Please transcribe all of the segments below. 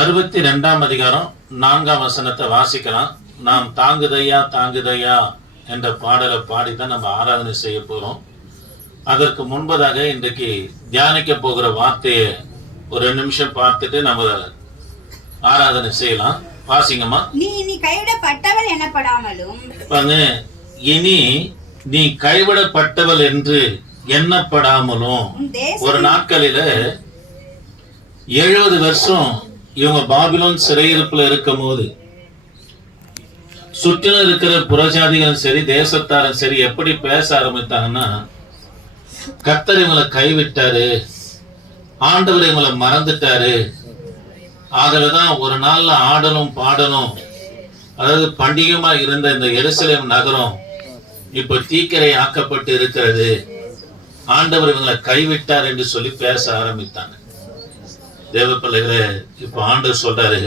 62 அதிகாரம் 4ஆம் வசனத்தை வாசிக்கலாம். நாம் தாங்குதையா தாங்குதையா என்ற பாடலை பாடித்தான் நம்ம ஆராதனை செய்ய போறோம். அதற்கு முன்பதாக இன்றைக்கு தியானிக்க போகிற வார்த்தையை ஒரு 2 நிமிஷம் பார்த்துட்டு நம்ம ஆராதனை செய்யலாம். வாசிங்கம்மா. நீ இனி கைவிடப்பட்டவள் எனப்படாமலும் இனி நீ கைவிடப்பட்டவள் என்று எண்ணப்படாமலும். ஒரு நாட்களில 70 வருஷம் இவங்க பாபிலோன் சிறையிருப்புல இருக்கும் போது சுற்றிலும் இருக்கிற புறஜாதிகளும் சரி தேசத்தாரும் சரி எப்படி பேச ஆரம்பித்தாங்கன்னா, கர்த்தர் இவங்களை கைவிட்டாரு, ஆண்டவர் இவங்களை மறந்துட்டாரு, ஆகவேதான் ஒரு நாள்ல ஆடலும் பாடலும், அதாவது பண்டிகமா இருந்த இந்த எருசலேம் நகரம் இப்ப தீக்கிரை ஆக்கப்பட்டு இருக்கிறது, ஆண்டவர் இவங்களை கைவிட்டார் என்று சொல்லி பேச ஆரம்பித்தாங்க. தேவ பிள்ளைகளே, இப்ப ஆண்டவர் சொல்றாரு,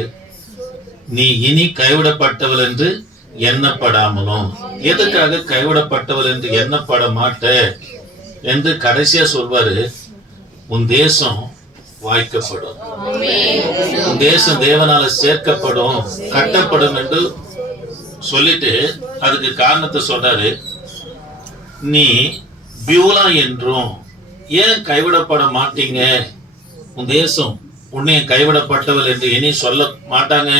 நீ இனி கைவிடப்பட்டவள் என்று எண்ணப்படாமலும். எதுக்காக கைவிடப்பட்டவள் என்று எண்ணப்பட மாட்ட என்று கடைசியா சொல்வாரு, உன் தேசம் வாய்க்கப்படும், உன் தேசம் தேவனால சேர்க்கப்படும், கட்டப்படும் என்று சொல்லிட்டு அதுக்கு காரணத்தை சொல்றாரு. நீ பியூலா என்றும் ஏன் கைவிடப்பட மாட்டீங்க, உன் தேசம் உன்னை கைவிடப்பட்டவள் என்று இனி சொல்ல மாட்டாங்க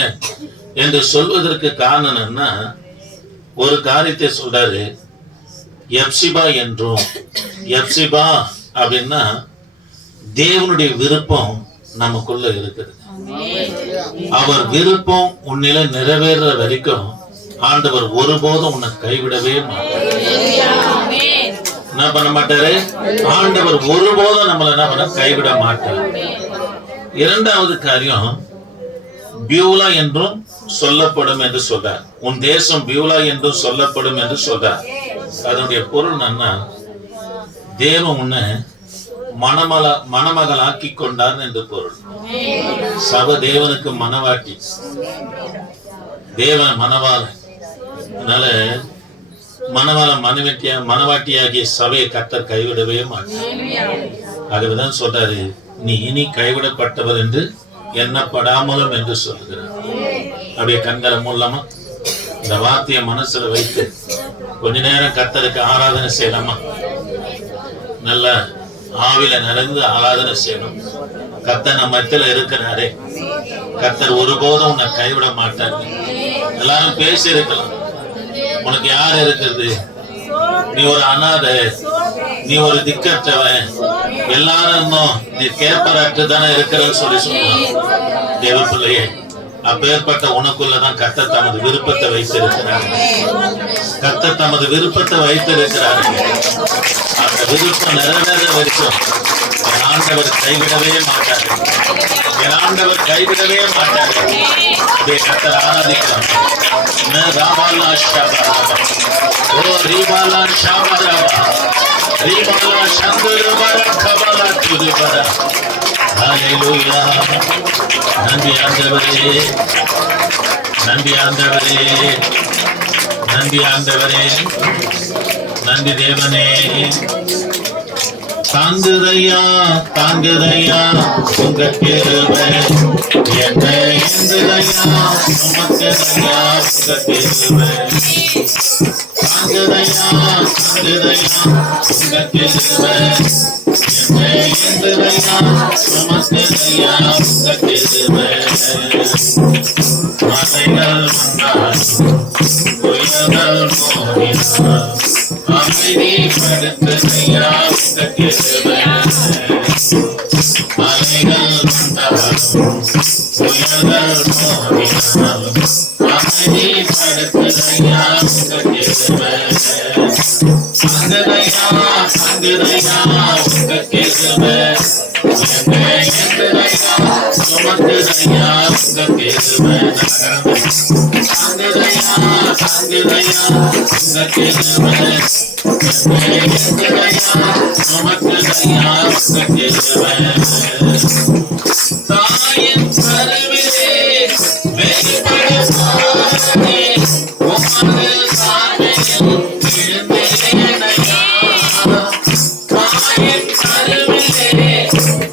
என்று சொல்வதற்கு காரணம் என்ன? ஒரு காரியத்தை சொல்றாரு, எப்சிபா என்றும். எப்சிபா அப்படின்னா தேவனுடைய விருப்பம் நமக்குள்ள இருக்குது. அவர் விருப்பம் உன்னில நிறைவேற வரைக்கும் ஆண்டவர் ஒருபோதும் உன்னை கைவிடவே மாட்டார். என்ன பண்ண மாட்டாரு? ஆண்டவர் ஒருபோதும் நம்மள என்ன பண்ண கைவிட மாட்டார். இரண்டாவது காரியம், பியூலா என்றும் சொல்லப்படும் என்று சொல்றார். உன் தேசம் பியூலா என்றும் சொல்லப்படும் என்று சொல்றார். அதனுடைய பொருள் என்னன்னா, தேவன் உன்னை மணமகள் ஆக்கி கொண்டார் என்று பொருள். சபை தேவனுக்கு மனவாட்டி, தேவன் மணவாளன். அதனால மனவாட்டியாகிய சபையை கர்த்தர் கைவிடவே மாட்டார். அதுதான் சொல்றாரு, நீ இனி கைவிடப்பட்டவர் என்று எண்ணப்படாமலும் என்று சொல்லுகிறார். அப்படியே கண்களை மூலமா இந்த வார்த்தையை மனசுல வைத்து கொஞ்ச நேரம் கர்த்தருக்கு ஆராதனை செய்யலாமா? நல்ல ஆவில நிறைந்து ஆராதனை செய்யணும். கர்த்தர் நம்ம மத்தியில இருக்கிறாரே, கர்த்தர் ஒருபோதும் உன்னை கைவிட மாட்டார். எல்லாரும் பேசி இருக்கலாம், உனக்கு யார் இருக்கிறது, நீ ஒரு அனாதை, நீ ஒரு திக்கற்றவன், எல்லாரும் நீ கேட்பறற்று தானே இருக்கிறன்னு சொல்லி சொல்லுவாங்க. தேவ பிள்ளையே, அப்பேற்பட்ட உனக்குள்ளதான் கர்த்தர் தமது விருப்பத்தை வைத்திருக்கிறார். கர்த்தர் தமது விருப்பத்தை வைத்திருக்கிறார். அந்த விருப்பம் நிறைவேற வரைக்கும் என் ஆண்டவர் கைவிடவே மாட்டார். என் ஆண்டவர் கைவிடவே மாட்டார். அப்படியே கர்த்தர் ஆராதிக்கலாம். நன்றி ஆண்டவரே, நன்றி ஆண்டவரே, நன்றி ஆண்டவரே, நன்றி தேவனே. தாங்குதையா தாங்குதையா உங்க கிருபை என்னை இந்துதையா, சுமக்குதையா உங்க கிருபை. தாங்குதையா தாங்குதையா உங்க கிருபை என்னை இந்துதையா, சுமக்குதையா உங்க கிருபை. மலைகள் வந்தாலும் புயல்கள் மோதினாலும் அமைதிப்படுத்துதையா உங்க கிருபை. மலைகள் வந்தாலும் புயல்கள் மோதினாலும் அமைதிப்படுத்துதையா உங்க கிருபை. தாங்குதையா தாங்குதையா உங்க கிருபை என்னை இந்துதையா, சுமக்குதையா உங்க கிருபை. தாங்குதையா தாங்குதையா உங்க கிருபை என்னை இந்துதையா, சுமக்குதையா உங்க கிருபை. தாயின் கருவிலே வெளிப்படுத்தாதே உமது சார்பில் எழுந்தேனையா. தாயின் கருவிலே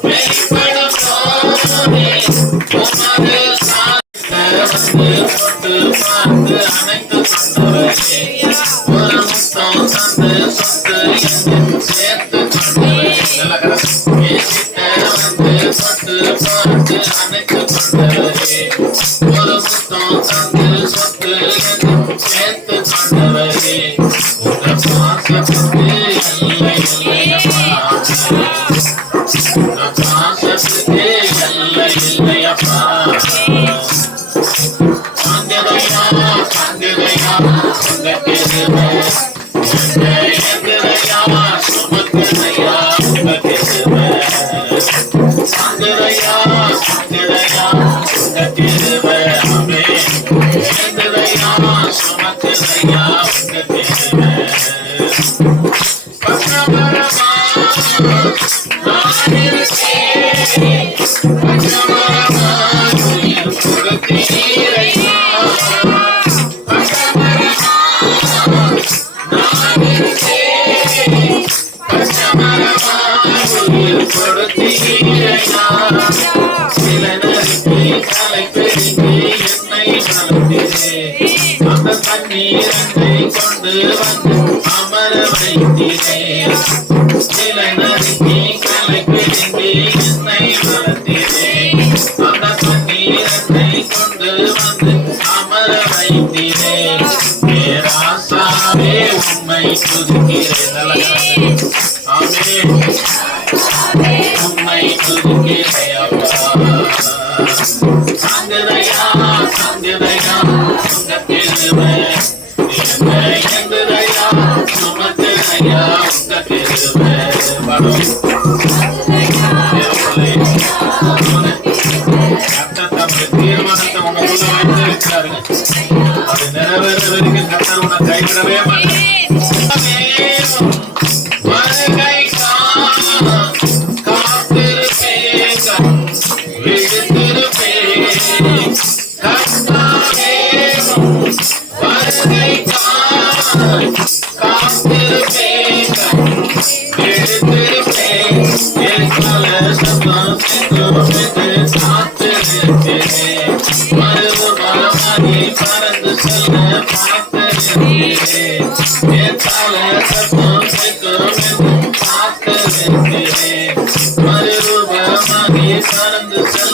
வெளிப்படுத்தாதே உமது தொட்டு பார்த்து அணைத்து கொண்டவரே, ஒரு முத்தம் தந்து சொத்து என்று சேர்த்து கொண்டவரே, என்கிட்ட வந்து தொட்டு பார்த்து அணைத்து கொண்டவரே, ஒரு முத்தம் தந்து சொத்து என்று சேர்த்து கொண்டவரே, உங்க பாசத்துக்கு எல்லை இல்லையப்பா, உங்க பாசத்துக்கு எல்லை இல்லையப்பா. சாந்திரையா சாந்திரையா உங்க கிருபை, எந்திரையா சுமந்திரையா உங்க கிருபை, சாந்திரையா சாந்திரையா உங்க கிருபை, எந்திரையா சுமந்திரையா உங்க கிருபை. பக்கபலமா நான் இருக்கேன், பக்கபலமா உயிர் கொடுத்தீரையா, பக்கபலமா நான் இருக்கேன், பக்கபலமா உயிர் கொடுத்தீரையா, சில நறுக்கி தலை பெருக்கி என்னை வளர்த்தீரே, அந்த தண்ணீரை கொண்டு வந்து அமர வைத்தீரே, சில நறுக்கி தலை பெருக்கி என்னை வளர்த்தீரே, அந்த தண்ணீரை கொண்டு வந்து அமர வைத்தீரே, பேராசாவே உம்மை துதிக்கிறேன், ஆமென், உம்மை துதிக்கிறேன் அப்பா. சாந்திரையா சாந்திரையா உங்க கிருபை, எந்திரையா சுமந்திரையா உங்க கிருபை. கர்த்தர் தம்முடைய தீர்மானத்தை உனக்குள்ள வைத்திருக்கிறாருங்க, அது நிறைவேற வரைக்கும் கர்த்தர் உன்னை கைவிடவே மாட்டார். பறந்து செல்ல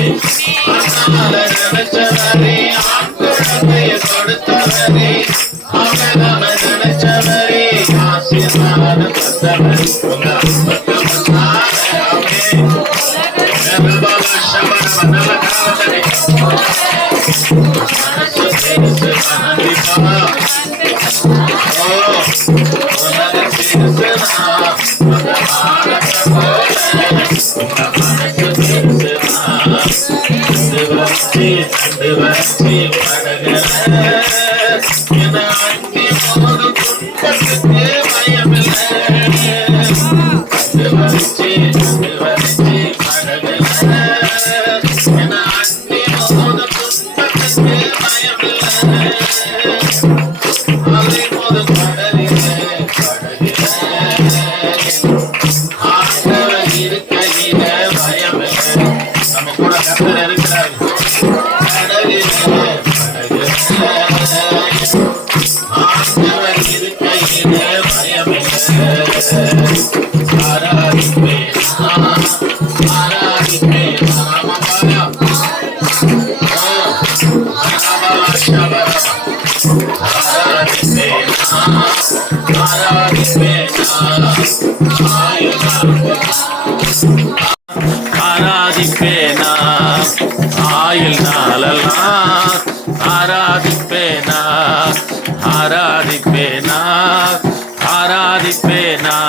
அண்ணால நினைச்சவரே ஆண்குழந்தைய கொடுத்தவரே அவதான நினைச்சவரே ஆசீர்வாத பத்தவர் உங்க பக்கம் வந்தாரே பாபா சபர நல்ல காலத்தனை மனசு பேசு மனதிப்பா ஓ உனது பேசுனா மகமான போல உங்க மனசு பேசுனா கண்டு வச்சு படகுற என அங்கே போது துன்பத்துக்கு பயமில்லை கண்டு வச்சு படகுற என அங்கே போது துன்பத்துக்கு பயமில்லை அலை போது படகுற ஆண்டவர் இருக்கையில பயமில்லை நம்ம கூட கர்த்தர் இருக்கிறார் ஆண்டவர் இருக்கையில பயமில்லை ஆராதிப்பேன் ஆராதிப்பேன் ஆராதிப்பேன்